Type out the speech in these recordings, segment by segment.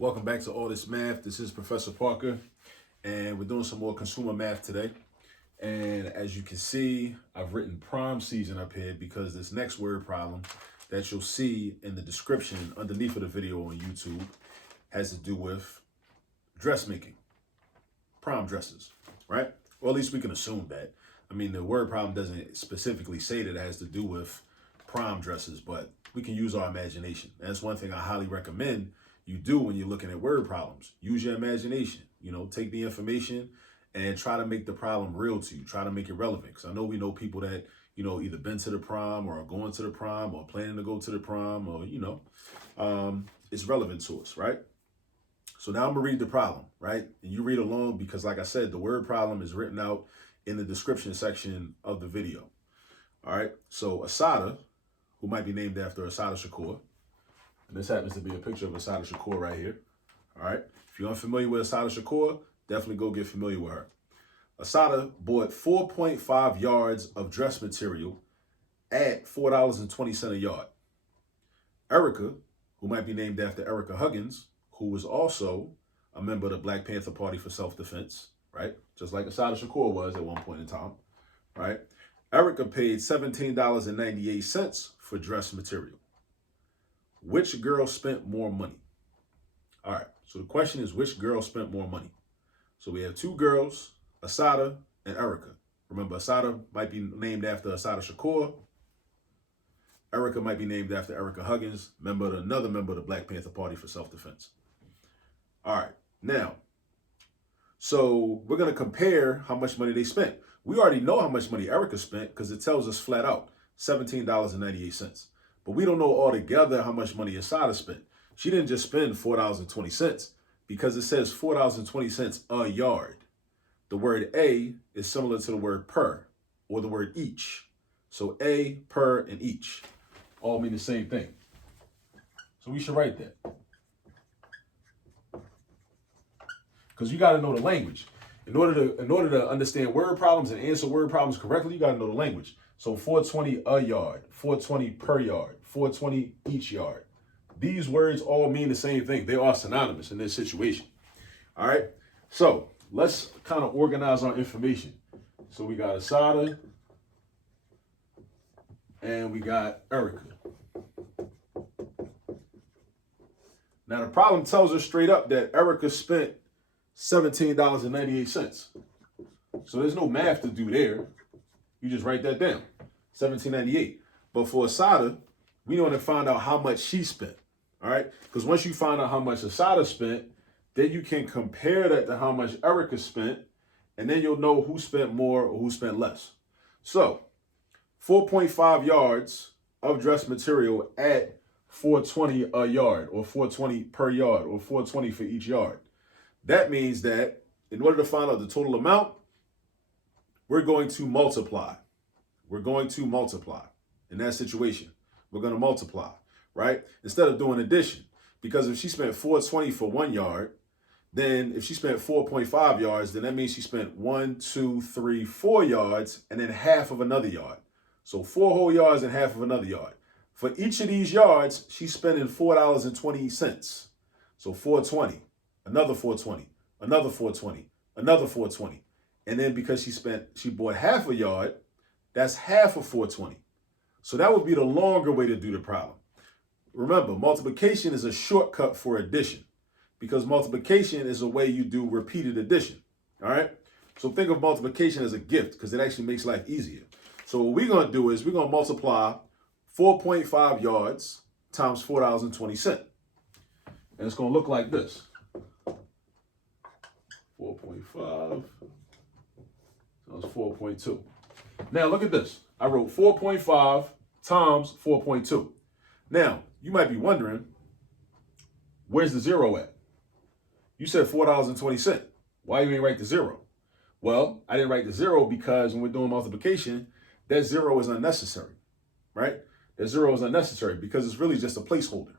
Welcome back to All This Math. This is Professor Parker, and we're doing some more consumer math today. And as you can see, I've written prom season up here because this next word problem that you'll see in the description underneath of the video on YouTube has to do with dressmaking, prom dresses, right? Or at least we can assume that. I mean, the word problem doesn't specifically say that it has to do with prom dresses, but we can use our imagination. That's one thing I highly recommend you do when you're looking at word problems. Use your imagination. Take the information and try to make the problem real to you. Try to make it relevant. Because I know we know people that, either been to the prom or are going to the prom or planning to go to the prom or, it's relevant to us, right? So now I'm going to read the problem, right? And you read along because, like I said, the word problem is written out in the description section of the video. All right. So Assata, who might be named after Assata Shakur, and this happens to be a picture of Assata Shakur right here. All right. If you're unfamiliar with Assata Shakur, definitely go get familiar with her. Assata bought 4.5 yards of dress material at $4.20 a yard. Erika, who might be named after Erika Huggins, who was also a member of the Black Panther Party for Self-Defense, right? Just like Assata Shakur was at one point in time, right? Erika paid $17.98 for dress material. Which girl spent more money? All right, so the question is, which girl spent more money? So we have two girls, Assata and Erika. Remember, Assata might be named after Assata Shakur. Erika might be named after Erika Huggins, another member of the Black Panther Party for Self-Defense. All right, now, so we're going to compare how much money they spent. We already know how much money Erika spent because it tells us flat out, $17.98. But we don't know altogether how much money Assata spent. She didn't just spend $4.20 because it says $4.20 a yard. The word a is similar to the word per or the word each. So a, per, and each all mean the same thing. So we should write that. Because you got to know the language. In order to understand word problems and answer word problems correctly, you got to know the language. So 420 a yard, 420 per yard, 420 each yard. These words all mean the same thing. They are synonymous in this situation. All right. So let's kind of organize our information. So we got Assata and we got Erika. Now the problem tells us straight up that Erika spent $17.98. So there's no math to do there. You just write that down, $17.98. But for Assata, we want to find out how much she spent, all right? Because once you find out how much Assata spent, then you can compare that to how much Erika spent, and then you'll know who spent more or who spent less. So 4.5 yards of dress material at $4.20 a yard, or $4.20 per yard, or $4.20 for each yard. That means that in order to find out the total amount, we're going to multiply. We're going to multiply. In that situation, we're going to multiply, right? Instead of doing addition. Because if she spent $4.20 for 1 yard, then if she spent 4.5 yards, then that means she spent 1, 2, 3, 4 yards, and then half of another yard. So 4 whole yards and half of another yard. For each of these yards, she's spending $4.20. So 420, another 420, another 420, another 420. And then because she bought half a yard, that's half of 420. So that would be the longer way to do the problem. Remember, multiplication is a shortcut for addition because multiplication is a way you do repeated addition. All right. So think of multiplication as a gift because it actually makes life easier. So what we're going to do is we're going to multiply 4.5 yards times $4.20. And it's going to look like this. 4.5 times 4.2. Now look at this. I wrote 4.5 times 4.2. Now, you might be wondering, where's the zero at? You said $4.20. Why you ain't write the zero? Well, I didn't write the zero because when we're doing multiplication, that zero is unnecessary, right? That zero is unnecessary because it's really just a placeholder.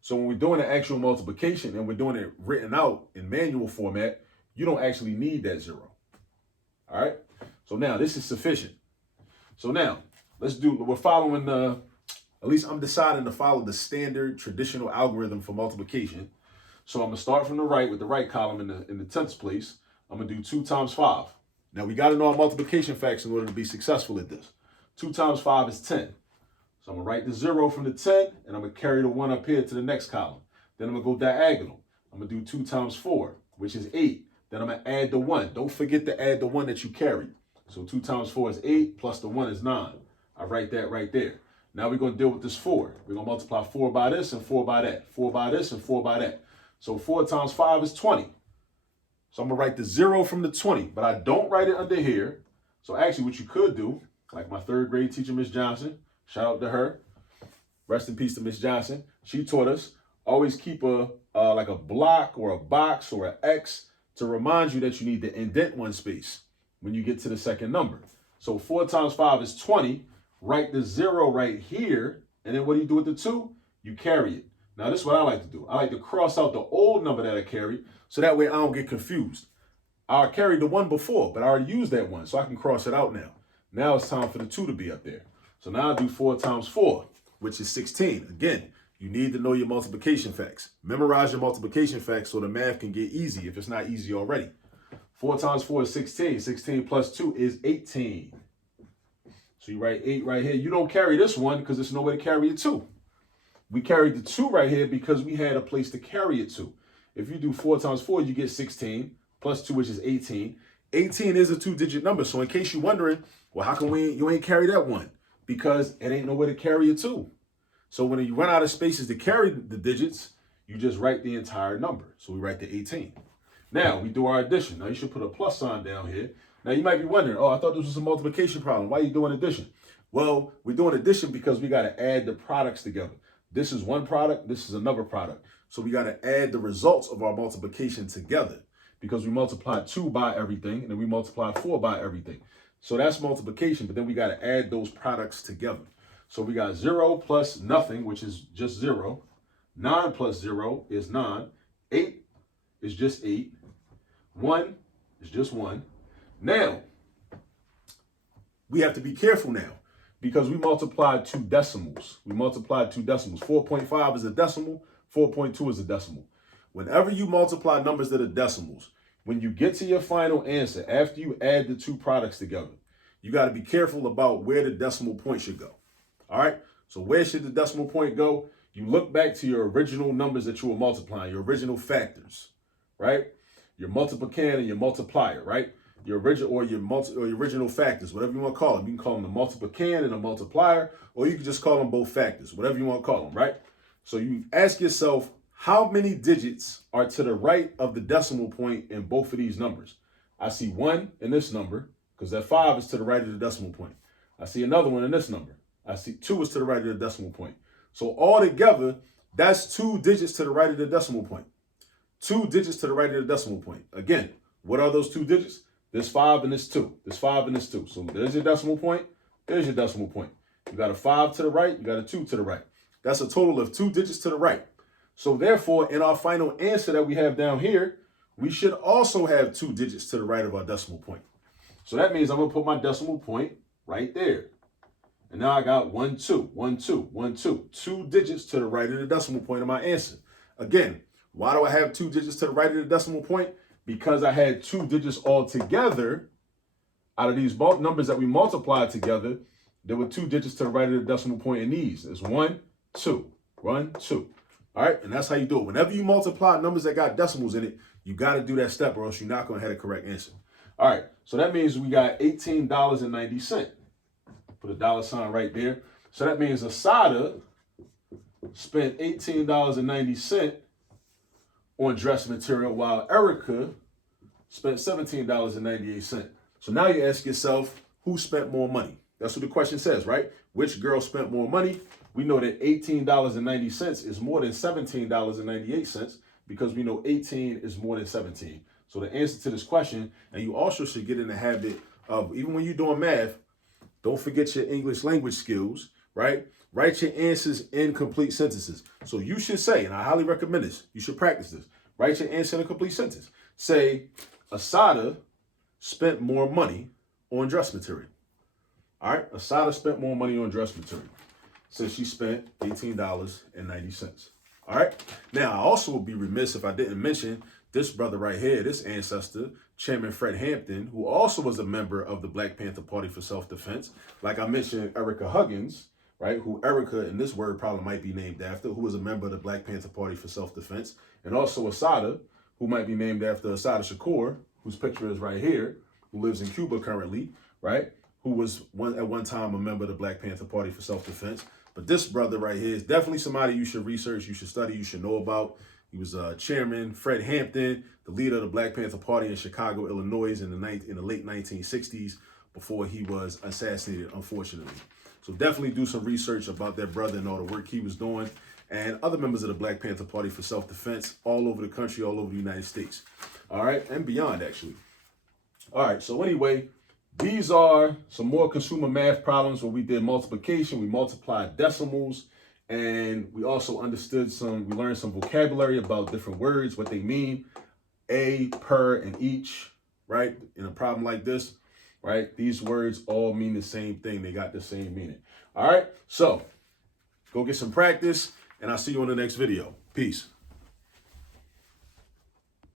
So when we're doing the actual multiplication and we're doing it written out in manual format, you don't actually need that zero. All right? So now this is sufficient. So now we're following at least I'm deciding to follow the standard traditional algorithm for multiplication. So I'm going to start from the right with the right column in the tens place. I'm going to do 2 times 5. Now, we got to know our multiplication facts in order to be successful at this. 2 times 5 is 10. So I'm going to write the 0 from the 10, and I'm going to carry the 1 up here to the next column. Then I'm going to go diagonal. I'm going to do 2 times 4, which is 8. Then I'm going to add the 1. Don't forget to add the 1 that you carried. So 2 times 4 is 8, plus the 1 is 9. I write that right there. Now we're going to deal with this 4. We're going to multiply 4 by this and 4 by that. 4 by this and 4 by that. So 4 times 5 is 20. So I'm going to write the 0 from the 20, but I don't write it under here. So actually what you could do, like my 3rd grade teacher, Miss Johnson, shout out to her. Rest in peace to Miss Johnson. She taught us, always keep like a block or a box or an X to remind you that you need to indent one space when you get to the second number. So 4 times 5 is 20. Write the 0 right here. And then what do you do with the 2? You carry it. Now, this is what I like to do. I like to cross out the old number that I carried, so that way I don't get confused. I carried the 1 before, but I already used that 1, so I can cross it out now. Now it's time for the 2 to be up there. So now I do 4 times 4, which is 16. Again, you need to know your multiplication facts. Memorize your multiplication facts so the math can get easy if it's not easy already. 4 times 4 is 16. 16 plus 2 is 18. So you write 8 right here. You don't carry this 1 because there's no way to carry a 2. We carried the 2 right here because we had a place to carry it to. If you do 4 times 4, you get 16 plus 2, which is 18. 18 is a 2-digit number. So in case you're wondering, well, how come you ain't carry that 1? Because it ain't nowhere to carry a 2. So when you run out of spaces to carry the digits, you just write the entire number. So we write the 18. Now we do our addition. Now you should put a plus sign down here. Now you might be wondering, oh, I thought this was a multiplication problem. Why are you doing addition? Well, we're doing addition because we got to add the products together. This is one product, this is another product. So we got to add the results of our multiplication together because we multiplied 2 by everything and then we multiplied 4 by everything. So that's multiplication, but then we got to add those products together. So we got 0 plus nothing, which is just 0. 9 plus 0 is 9. 8 is just 8. 1 is just 1. Now, we have to be careful now, because we multiplied 2 decimals. We multiplied 2 decimals. 4.5 is a decimal. 4.2 is a decimal. Whenever you multiply numbers that are decimals, when you get to your final answer, after you add the 2 products together, you got to be careful about where the decimal point should go. All right? So where should the decimal point go? You look back to your original numbers that you were multiplying, your original factors, right? Your multiplicand and your multiplier, right? Your original or your original factors, whatever you want to call them. You can call them the multiplicand and a multiplier, or you can just call them both factors, whatever you want to call them, right? So you ask yourself, how many digits are to the right of the decimal point in both of these numbers? I see 1 in this number, because that 5 is to the right of the decimal point. I see another one in this number. I see 2 is to the right of the decimal point. So altogether, that's 2 digits to the right of the decimal point. 2 digits to the right of the decimal point. Again, what are those 2 digits? This 5 and this 2. This 5 and this 2. So there's your decimal point. There's your decimal point. You got a 5 to the right. You got a 2 to the right. That's a total of 2 digits to the right. So therefore, in our final answer that we have down here, we should also have 2 digits to the right of our decimal point. So that means I'm going to put my decimal point right there. And now I got 1, 2, 1, 2, 1, 2. 2 digits to the right of the decimal point of my answer. Again, why do I have 2 digits to the right of the decimal point? Because I had 2 digits all together. Out of these numbers that we multiplied together, there were 2 digits to the right of the decimal point in these. It's 1, 2, 1, 2. All right, and that's how you do it. Whenever you multiply numbers that got decimals in it, you got to do that step or else you're not going to have the correct answer. All right, so that means we got $18.90. Put a dollar sign right there. So that means Assata spent $18.90 on dress material, while Erika spent $17.98. So now you ask yourself, who spent more money? That's what the question says, right? Which girl spent more money? We know that $18.90 is more than $17.98 because we know 18 is more than 17. So the answer to this question, and you also should get in the habit of, even when you're doing math, don't forget your English language skills, right? Write your answers in complete sentences. So you should say, and I highly recommend this, you should practice this. Write your answer in a complete sentence. Say, Assata spent more money on dress material. All right, Assata spent more money on dress material. So she spent $18.90. All right. Now, I also would be remiss if I didn't mention this brother right here, this ancestor, Chairman Fred Hampton, who also was a member of the Black Panther Party for Self-Defense. Like I mentioned, Erika Huggins, right, who Erika in this word problem might be named after, who was a member of the Black Panther Party for Self-Defense. And also Assata, who might be named after Assata Shakur, whose picture is right here, who lives in Cuba currently, right, who was at one time a member of the Black Panther Party for Self-Defense. But this brother right here is definitely somebody you should research, you should study, you should know about. He was Chairman Fred Hampton, the leader of the Black Panther Party in Chicago, Illinois in the late 1960s before he was assassinated, unfortunately. So definitely do some research about that brother and all the work he was doing, and other members of the Black Panther Party for Self-Defense all over the country, all over the United States. All right, and beyond, actually. All right, so anyway, these are some more consumer math problems where we did multiplication, we multiplied decimals, and we also we learned some vocabulary about different words, what they mean, a, per, and each, right? In a problem like this, right? These words all mean the same thing. They got the same meaning. All right, so go get some practice, and I'll see you on the next video. Peace.